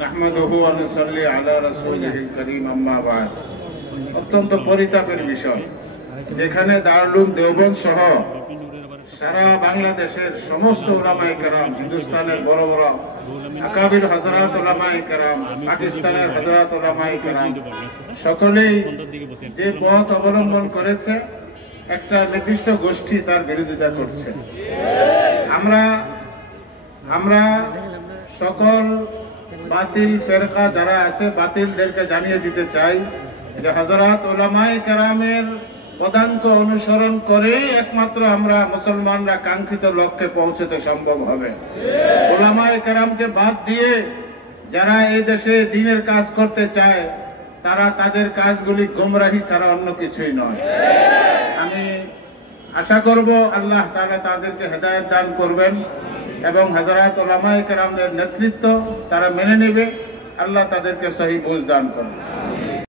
নাহমাদুহু ওয়া নুসাল্লি আলা রাসূলিহিল কারীম, আম্মা বা'দ। অত্যন্ত পরিতাপের বিষয়, যেখানে দারুল উলুম দেওবন্দ সহ সারা বাংলাদেশের সমস্ত উলামায়ে কেরাম, হিন্দুস্তানের বড় বড় আকাবির হযরত উলামায়ে কেরাম, পাকিস্তানের হযরত উলামায়ে কেরাম সকলেই যে পথ অবলম্বন করেছে, একটা নির্দিষ্ট গোষ্ঠী তার বিরোধিতা করছে। আমরা সকল বাতিল ফেরকা যারা আছে, বাতিলদেরকে জানিয়ে দিতে চাই যে হযরত উলামায়ে কেরামের পদাঙ্ক অনুসরণ করেই একমাত্র আমরা মুসলমানরা কাঙ্ক্ষিত লক্ষ্যে পৌঁছতে সম্ভব হবে। উলামায়ে কেরামকে বাদ দিয়ে যারা এই দেশে দ্বীনের কাজ করতে চায়, তারা তাদের কাজগুলি গোমরাহি ছাড়া অন্য কিছুই নয়। আমি আশা করব আল্লাহ তাআলা তাদেরকে হেদায়েত দান করবেন এবং হযরত উলামায়ে কেরামদের নেতৃত্ব তারা মেনে নেবে। আল্লাহ তাদেরকে সহি বুঝ দান করবেন।